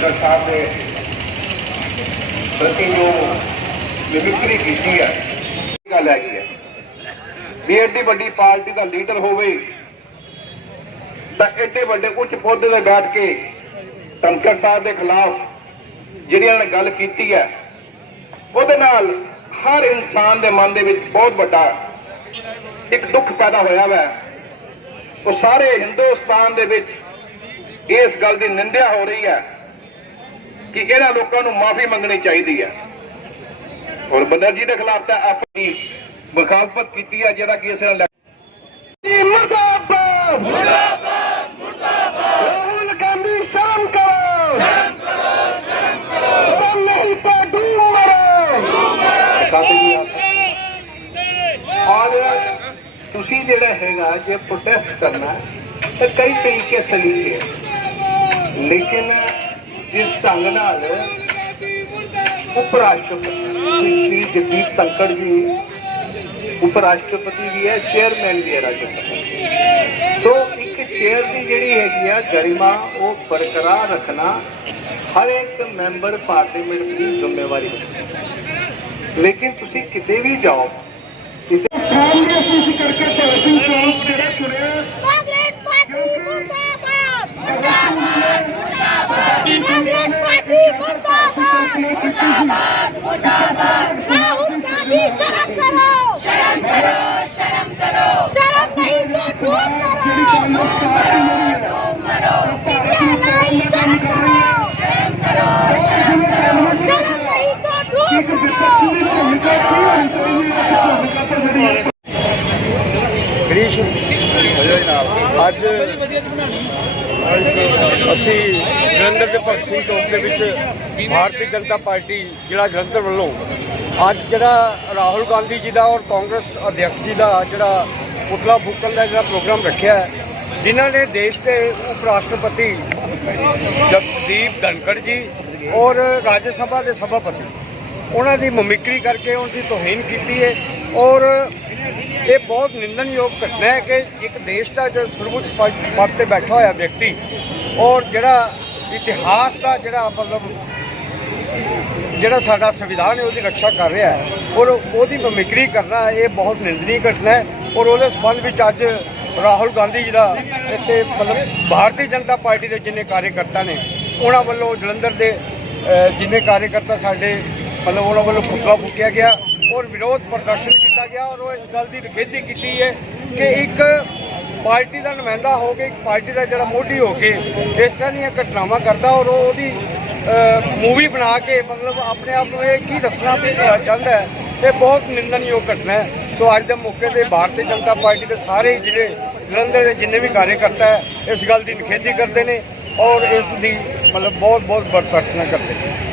Doctor ਸਾਹਿਬ ਦੇ ਪ੍ਰਤੀ ਜੋ ਮਿਮਿਕਰੀ ਕੀਤੀ ਹੈ ਗੱਲ ਹੈਗੀ ਹੈ। ਵੀ ਐਡੀ ਵੱਡੀ ਪਾਰਟੀ ਦਾ ਲੀਡਰ ਹੋਵੇ, ਤਾਂ ਐਡੇ ਵੱਡੇ ਉੱਚ ਪੌਦੇ ਤੇ ਬੈਠ ਕੇ ਧਨਕਰ ਸਾਹਿਬ ਦੇ ਖਿਲਾਫ ਜਿਹੜੀ ਇਹਨਾਂ ਨੇ ਗੱਲ ਕੀਤੀ ਹੈ, ਉਹਦੇ ਨਾਲ ਹਰ ਇਨਸਾਨ ਦੇ ਮਨ ਦੇ ਵਿੱਚ ਬਹੁਤ ਵੱਡਾ ਇੱਕ ਦੁੱਖ ਪੈਦਾ ਹੋਇਆ ਵੈ। ਉਹ ਸਾਰੇ ਹਿੰਦੁਸਤਾਨ ਦੇ ਵਿੱਚ ਇਸ ਗੱਲ ਦੀ ਨਿੰਦਿਆ ਹੋ ਰਹੀ ਹੈ ਕਿ ਇਹਨਾਂ ਲੋਕਾਂ ਨੂੰ ਮਾਫੀ ਮੰਗਣੀ ਚਾਹੀਦੀ ਹੈ। ਔਰ ਬਨਰਜੀ ਦੇ ਖਿਲਾਫ ਤਾਂ ਆਪਣੀ ਮੁਖਾਲਫਤ ਕੀਤੀ ਹੈ ਜਿਹੜਾ ਕਿ ਇਸ ਨਾਲ ਜੀ ਮੁਰਦਾਬਾਦ! ਮੁਰਦਾਬਾਦ! ਮੁਰਦਾਬਾਦ ਰਾਹੁਲ ਗਾਂਧੀ ਸ਼ਰਮ ਕਰੋ! ਸ਼ਰਮ ਕਰੋ ਸ਼ਰਮ ਕਰੋ! ਸ਼ਰਮ ਨਹੀਂ ਤਾਂ ਡੂਬ ਮਰੋ! ਔਰ ਤੁਸੀਂ ਜਿਹੜਾ ਹੈਗਾ ਜੇ ਪ੍ਰੋਟੈਸਟ ਕਰਨਾ ਤਾਂ ਕਈ ਤਰੀਕੇ ਸਲੀਕੇ। ਲੇਕਿਨ ਜਿਸ ਢੰਗ ਨਾਲ ਉਪ ਰਾਸ਼ਟਰਪਤੀ ਸ਼੍ਰੀ ਜਗਦੀਪ ਧਨਖੜ ਜੀ ਉਪ ਰਾਸ਼ਟਰਪਤੀ ਵੀ ਹੈ ਚੇਅਰਮੈਨ ਵੀ ਹੈ ਰਾਸ਼ਟਰਪਤੀ। ਸੋ ਇੱਕ ਚੇਅਰ ਦੀ ਜਿਹੜੀ ਹੈਗੀ ਆ ਗਰਿਮਾ ਉਹ ਬਰਕਰਾਰ ਰੱਖਣਾ ਹਰ ਇੱਕ ਮੈਂਬਰ ਪਾਰਲੀਮੈਂਟ ਦੀ ਜ਼ਿੰਮੇਵਾਰੀ ਹੈ। ਲੇਕਿਨ ਤੁਸੀਂ ਕਿਤੇ ਵੀ ਜਾਓ ਕਿਸੇ शर्म करो शर्म करो शर्म करो शर्म नहीं तो डूब मरो डूब मरो डूब मरो इंडिया लाइन शर्म करो शर्म करो शर्म करो शर्म नहीं तो डूब मरो डूब मरो डूब मरो ਗਰੀਸ਼ ਅੱਜ ਅਸੀਂ ਜਲੰਧਰ ਦੇ ਭਗਤ ਸਿੰਘ ਚੌਕ ਦੇ ਵਿੱਚ ਭਾਰਤੀ ਜਨਤਾ ਪਾਰਟੀ ਜਿਹੜਾ ਜਲੰਧਰ ਵੱਲੋਂ ਅੱਜ ਜਿਹੜਾ ਰਾਹੁਲ ਗਾਂਧੀ ਜੀ ਦਾ ਔਰ ਕਾਂਗਰਸ ਅਧਿਅਕਸ਼ ਜੀ ਦਾ ਜਿਹੜਾ ਪੁਤਲਾ ਫੂਕਣ ਦਾ ਜਿਹੜਾ ਪ੍ਰੋਗਰਾਮ ਰੱਖਿਆ ਹੈ, ਜਿਨ੍ਹਾਂ ਨੇ ਦੇਸ਼ ਦੇ ਉਪ ਰਾਸ਼ਟਰਪਤੀ ਜਗਦੀਪ ਧਨਖੜ ਜੀ ਔਰ ਰਾਜ ਸਭਾ ਦੇ ਸਭਾਪਤੀ, ਉਹਨਾਂ ਦੀ ਮਮਿਕਰੀ ਕਰਕੇ ਉਹਨਾਂ ਦੀ ਤੋਹੀਨ ਕੀਤੀ ਹੈ ਔਰ ਇਹ ਬਹੁਤ ਨਿੰਦਣਯੋਗ ਘਟਨਾ ਹੈ ਕਿ ਇੱਕ ਦੇਸ਼ ਦਾ ਜੋ ਸਰਵਉੱਚ ਪਦ ਪਦ ਤੇ ਬੈਠਾ ਹੋਇਆ ਵਿਅਕਤੀ ਔਰ ਜਿਹੜਾ ਇਤਿਹਾਸ ਦਾ ਜਿਹੜਾ ਮਤਲਬ ਜਿਹੜਾ ਸਾਡਾ ਸੰਵਿਧਾਨ ਹੈ, ਉਹਦੀ ਰੱਖਿਆ ਕਰ ਰਿਹਾ ਹੈ। ਔਰ ਉਹਦੀ ਮਮਿਕਰੀ ਕਰਨਾ, ਇਹ ਬਹੁਤ ਨਿੰਦਨੀ ਘਟਨਾ ਹੈ। ਔਰ ਉਹਦੇ ਸੰਬੰਧ ਵਿੱਚ ਅੱਜ ਰਾਹੁਲ ਗਾਂਧੀ ਜੀ ਦਾ ਇੱਥੇ ਮਤਲਬ ਭਾਰਤੀ ਜਨਤਾ ਪਾਰਟੀ ਦੇ ਜਿੰਨੇ ਕਾਰਜਕਰਤਾ ਨੇ, ਉਹਨਾਂ ਵੱਲੋਂ ਜਲੰਧਰ ਦੇ ਜਿੰਨੇ ਕਾਰਜਕਰਤਾ ਸਾਡੇ ਮਤਲਬ ਉਹਨਾਂ ਵੱਲੋਂ ਪੁਤਲਾ ਫੂਕਿਆ ਗਿਆ ਔਰ ਵਿਰੋਧ ਪ੍ਰਦਰਸ਼ਨ ਕੀਤਾ ਗਿਆ ਔਰ ਉਹ ਇਸ ਗੱਲ ਦੀ ਨਿਖੇਧੀ ਕੀਤੀ ਹੈ ਕਿ ਇੱਕ ਪਾਰਟੀ ਦਾ ਨੁਮਾਇੰਦਾ ਹੋ ਕੇ, ਇੱਕ ਪਾਰਟੀ ਦਾ ਜਿਹੜਾ ਮੋਢੀ ਹੋ ਕੇ ਇਸ ਤਰ੍ਹਾਂ ਦੀਆਂ ਘਟਨਾਵਾਂ ਕਰਦਾ ਔਰ ਉਹ ਉਹਦੀ ਮੂਵੀ ਬਣਾ ਕੇ ਮਤਲਬ ਆਪਣੇ ਆਪ ਨੂੰ ਇਹ ਕੀ ਦੱਸਣਾ ਚਾਹੁੰਦਾ ਹੈ, ਇਹ ਬਹੁਤ ਨਿੰਦਨਯੋਗ ਘਟਨਾ ਹੈ। ਸੋ ਅੱਜ ਦੇ ਮੌਕੇ ਤੇ ਭਾਰਤੀ ਜਨਤਾ ਪਾਰਟੀ ਦੇ ਸਾਰੇ ਜਿਹੜੇ ਜਲੰਧਰ ਦੇ ਜਿੰਨੇ ਵੀ ਕਾਰਜਕਰਤਾ ਹੈ, ਇਸ ਗੱਲ ਦੀ ਨਿਖੇਧੀ ਕਰਦੇ ਨੇ ਔਰ ਇਸ ਦੀ ਮਤਲਬ ਬਹੁਤ ਬਹੁਤ ਬਰਤਰਸਨਾ ਕਰਦੇ। ਨੇ